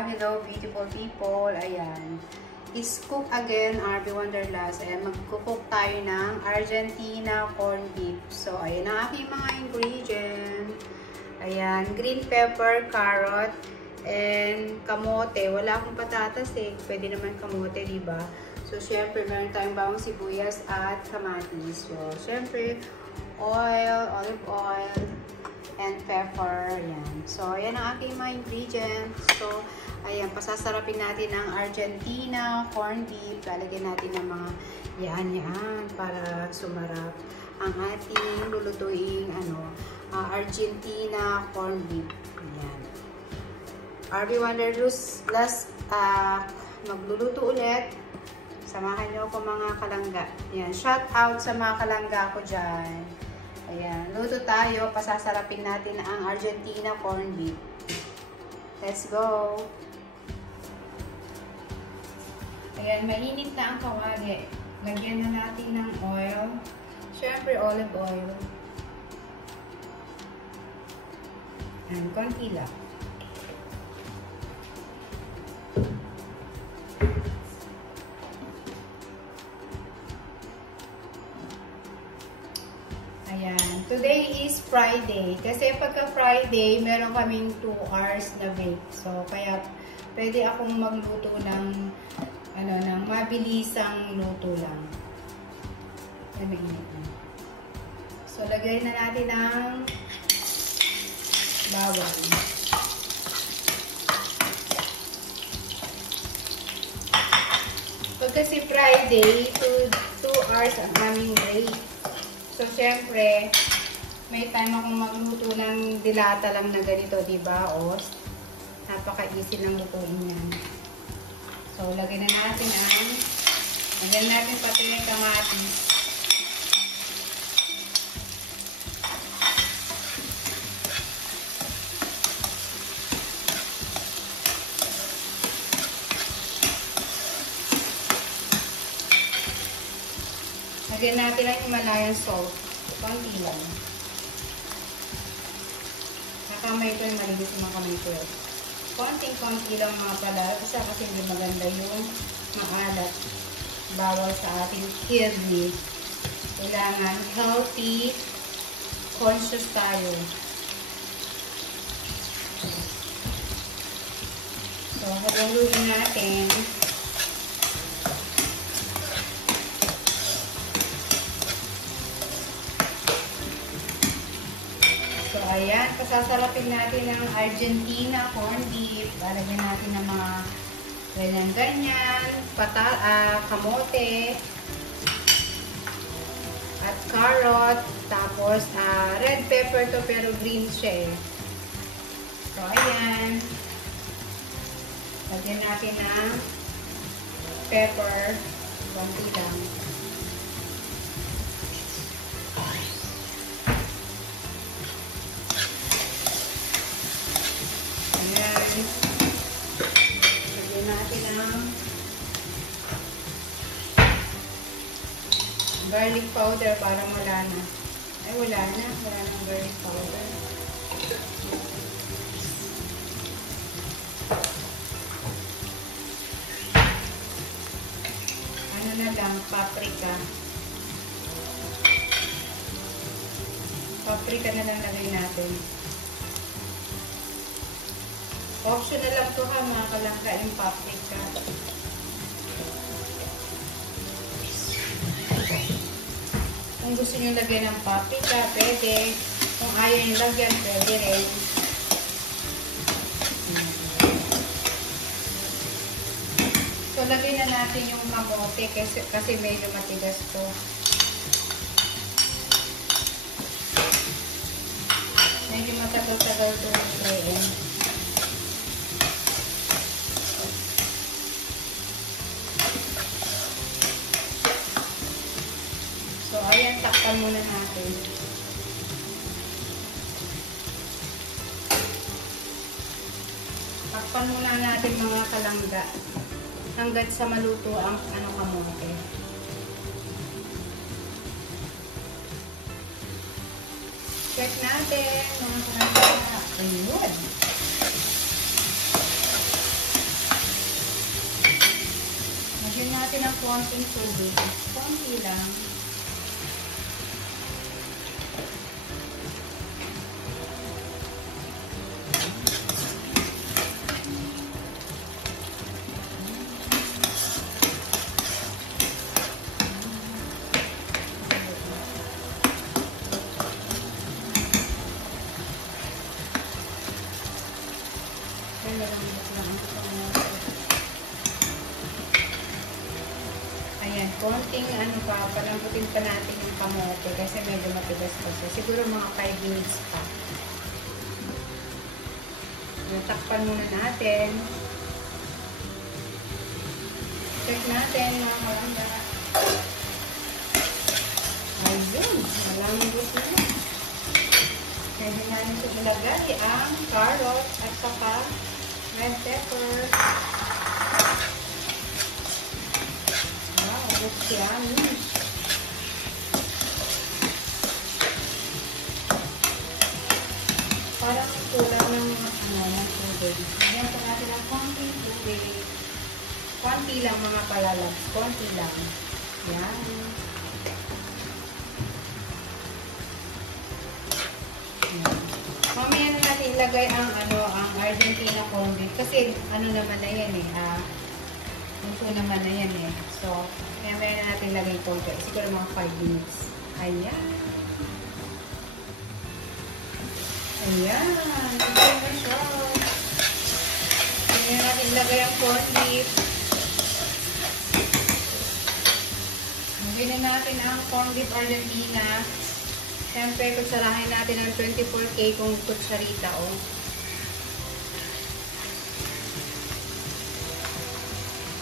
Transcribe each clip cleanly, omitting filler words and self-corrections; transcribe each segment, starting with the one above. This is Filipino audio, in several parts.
Hello, beautiful people. Ayan. Is cook again, RB Wonderlust. Ayan, mag-cook tayo ng Argentina corned beef. So, ayan ang aking mga ingredient. Ayan, green pepper, carrot, and kamote. Wala akong patatas eh. Pwede naman kamote, diba? So, syempre, meron tayong bawang sibuyas at kamatis. So, syempre, oil, olive oil, and pepper. Ayan. So, ayan ang aking mga ingredients. So, ayan, pasasarapin natin ang Argentina corned beef. Lalagyan natin ng mga yan para sumarap ang ating lulutuing Argentina corned beef. Ayan. RB Wonderlust, magluluto ulit. Samahan niyo ako mga kalangga. Ayan, shout out sa mga kalangga ko dyan. Ayan, luto tayo. Pasasarapin natin ang Argentina corned beef. Let's go! Ayan, mainit na ang kawali. Lagyan na natin ng oil. Siyempre, olive oil. Ayan, konti lang. Ayan. Today is Friday. Kasi pagka Friday, meron kaming 2 hours na bake. So, kaya pwede akong magluto ng ng mabilisang luto lang. So, lagay na natin ng bawang. Pag kasi Friday, 2 hours ang aming break. So, syempre, may time akong magluto ng dilata lang na ganito, diba? O, napaka-easy lang lutuin yan. So, lagyan natin pati ng kamatis. Lagyan natin ang Himalayan salt. Konti lang. Nakamay ko yung malinis mga kamay ko. Konting-konti lang mga pala. Isa kasi hindi maganda yung maalat. Bawal sa ating kidney. Kailangan healthy, conscious tayo. So, haluin natin. Ayan, pasasarapin natin ang Argentina corned beef. Lalagyan natin ng mga ganyan-ganyan, kamote, at carrot, tapos red pepper to pero green siya eh. So, ayan. Lagyan natin ng pepper, konti lang. Lagyan natin ang garlic powder para wala na. Ay, wala na. Wala ng garlic powder. Ano na lang, paprika. Paprika na lang lagay natin. Optional lang ito ha, mga kalangga, yung paprika. Kung gusto nyo lagyan ng paprika, pwede. Kung ayaw nyo lagyan, pwede rin. So, lagyan na natin yung kamote kasi medyo matigas to. Medyo matagal-tagal to i-fry. Ayan, takpan muna natin. Takpan muna natin mga kalangga hanggat sa maluto ang kamote. Check natin mga kalangga. Ayun. natin ng konting tubig. Konti lang. Ayan, konting ano pa, palambutin pa natin yung kamote kasi medyo matigas kasi. Siguro mga 5 minutes pa. Takpan muna natin. Check natin mga kalangga. Ayun, malambot na. Pwede natin ito ilagay ang carrot at saka red pepper. Wow, looks yummy. Parang kulang ng tubig. Ayan pa natin ang konting tubig. Konti lang mga palalabs. Konti lang. Yan. Mamaya na natin ilagay ang ang Argentina corned beef kasi naman na yan luto naman na yan so mamaya na natin ilagay konti siguro mga 5 minutes. Ayan, ito na siya. Mamaya na natin ilagay ang corned beef. Lagyan natin ang corned beef Argentina. Siyempre, kutsarahin natin ang 24K kung kutsarita,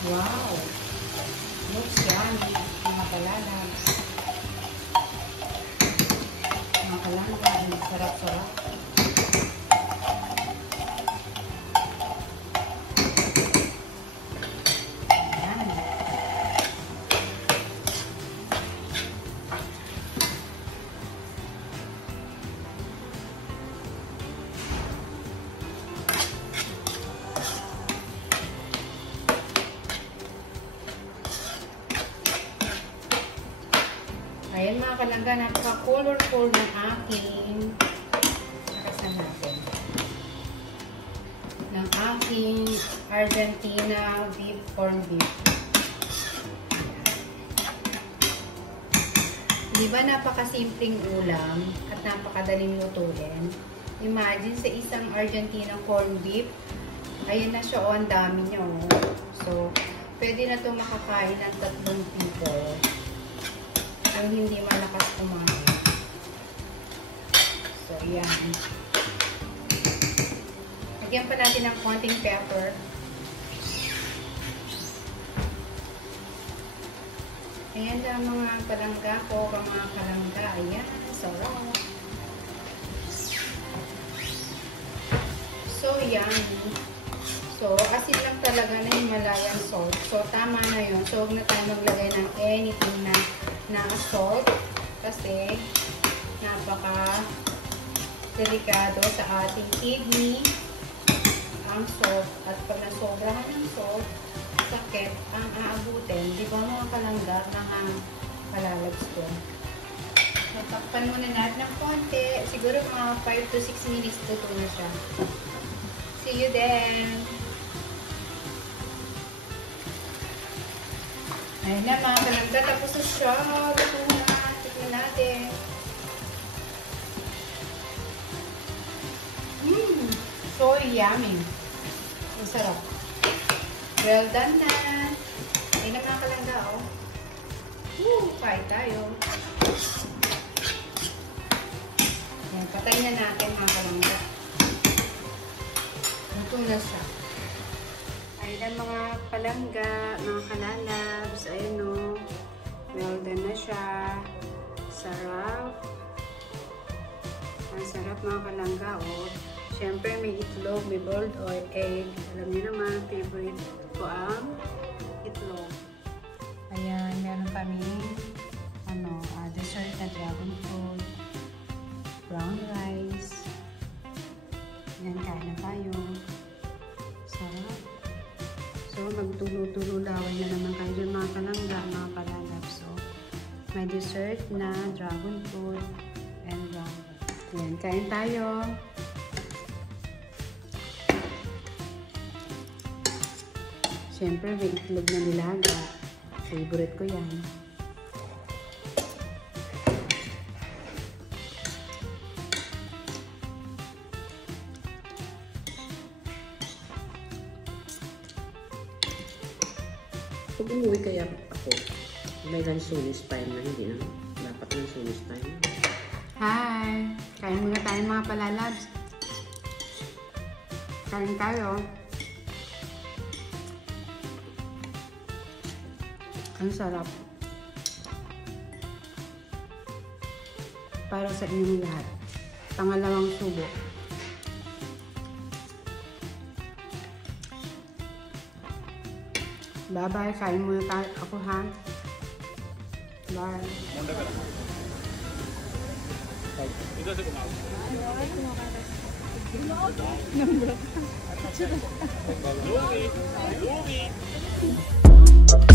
Wow! Looks yummy. Mga kalalabs. Mga kalalabs. Sarap-sarap. Ayan mga kalangga, napaka-colorful ng aking nakasan natin. Ng aking Argentina beef corned beef. Diba napaka-simpleng ulam at napakadaling lutuin? Imagine sa isang Argentina corned beef, ayan na siya ang dami niya So, pwede na ito makakain ng 3 people. Ang hindi malakas kumain. So, yan. Lagyan pa natin ng konting pepper. Ayan lang mga palangga ko, mga kalangga. Ayan, sarap. So, yummy. So, asin lang talaga na Himalayan salt. So, tama na yun. So, huwag na tayo maglagay ng anything na salt kasi napaka-delikado sa ating kidney ang salt. At pag nasobrahan ng salt, sakit ang aabutin. Di ba mga kalangga ng kalalabs ko? Takpan muna natin ng konti. Siguro mga 5 to 6 minutes luto na siya. See you then! Ayan na mga kalangga, tapos na siya. Luto na. Tignan natin. So yummy. Ang sarap. Well done na. Ayan na mga kalangga, kain tayo. Ayan, patayin na natin mga kalangga. Luto na siya. Ayan mga palangga, mga kalalabs. Ayan well done na siya. Sarap. Ang sarap mga palangga Siyempre may itlog, may boiled or egg. Alam niyo naman, favorite ko ang itlog. Ayan, meron kami dessert na dragon fruit, brown rice. Ayan, kain na tayo. Sarap. So, magtulo-tulo laway na naman kayo dyan mga kalangga, mga palalab. So, may dessert na dragon fruit and dragon. Yan, kain tayo. Siyempre, may itlog na nilaga. Favorite ko yan. Pag umuwi kaya ako, may lansunis pa yun na hindi na. Dapat lansunis pa yun. Hi! Kain muna tayo mga palalabs. Kain tayo. Ang sarap. Para sa inyong lahat. Pangalawang subo. Bye-bye. Kain muna tayo ako ha. Bye. Movie.